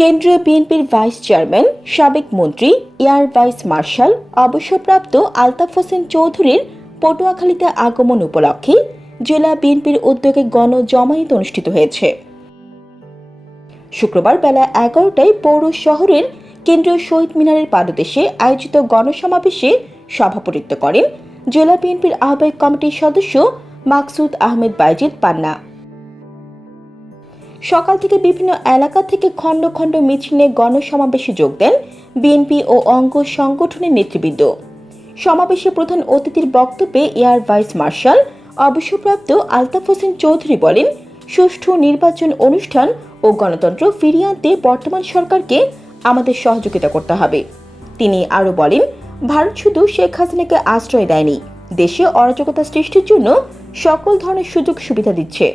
কেন্দ্রীয় বিএনপির vice chairman, সাবেক মন্ত্রী, এয়ার ভাইস মার্শাল, অবসরপ্রাপ্ত আলতাফ হোসেন চৌধুরীর পটুয়াখালীতে আগমন উপলক্ষে জেলা বিএনপির উদ্যোগে গণ জমায়েত অনুষ্ঠিত হয়েছে। শুক্রবার বেলা এগারোটায় পৌর শহরের কেন্দ্রীয় শহীদ মিনারের পাদদেশে আয়োজিত গণসমাবেশে সভাপতিত্ব করেন জেলা বিএনপির আহ্বায়ক কমিটির সদস্য মাকসুদ আহমেদ বাইজিদ পান্না। সকাল থেকে বিভিন্ন এলাকা থেকে খণ্ড খণ্ড মিছিলে গণসমাবেশে যোগ দেন বিএনপি ও অঙ্গ সংগঠনের নেতৃবৃন্দ। সমাবেশে প্রধান অতিথির বক্তব্যে এয়ার ভাইস মার্শাল অবসরপ্রাপ্ত আলতাফ হোসেন চৌধুরী বলেন, সুষ্ঠু নির্বাচন অনুষ্ঠান ও গণতন্ত্র ফিরিয়ে আনতে বর্তমান সরকারকে আমাদের সহযোগিতা করতে হবে। তিনি আরও বলেন, ভারত শুধু শেখ হাসিনাকে আশ্রয় দেয়নি, দেশে অরাজকতা সৃষ্টির জন্য সকল ধরনের সুযোগ সুবিধা দিচ্ছে।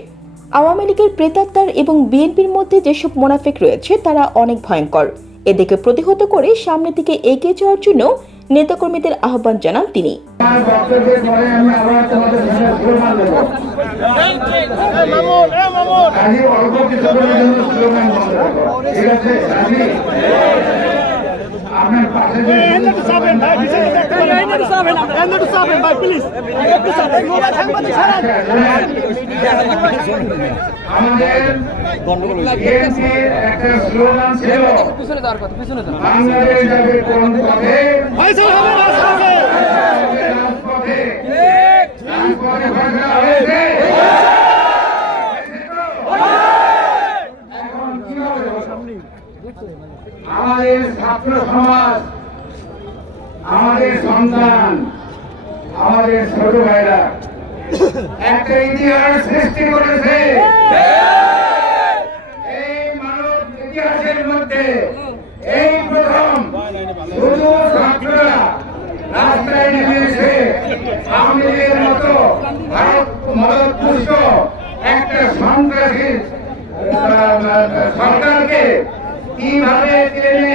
আওয়ামী লীগের প্রেতাত্মার এবং বিএনপির মধ্যে যেসব মোনাফেক রয়েছে, তারা অনেক ভয়ঙ্কর। এদেরকে প্রতিহত করে সামনের দিকে এগিয়ে যাওয়ার জন্য নেতাকর্মীদের আহ্বান জানান তিনি। আমাদের একটা স্লোগান ছিল বাংলাদেশ রাজপথে রাজপথে ফয়সলা হয়েছে এখন কি হবে আমাদের ছাত্র সমাজ, আমাদের সন্তান, আমাদের ছোট ভাইরা, একটা ইতিহাস সৃষ্টি করেছে। এই মানব ইতিহাসের মধ্যে এই প্রথম শুধু ছাত্ররা রাস্তায় নেমেছে। মতো ভারত একটা সন্ত্রাসী সরকারকে কীভাবে পদদলিত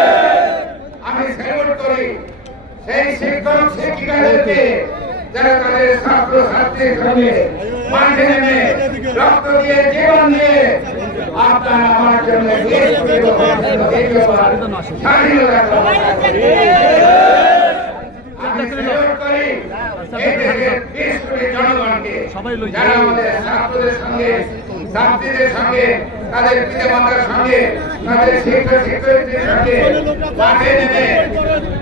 করি। সেই শিক্ষক শিক্ষিকাদেরকে যারা তাদের ছাত্র ছাত্রীর সঙ্গে মাঠে নেমে রক্ত দিয়ে জীবন দিয়ে আপনারা আমার জন্য যারা আমাদের ছাত্রদের সঙ্গে ছাত্রীদের সঙ্গে তাদের পিতামাতার সঙ্গে তাদের শিক্ষক শিক্ষয়িত্রীদের সঙ্গে মাঠে নেমে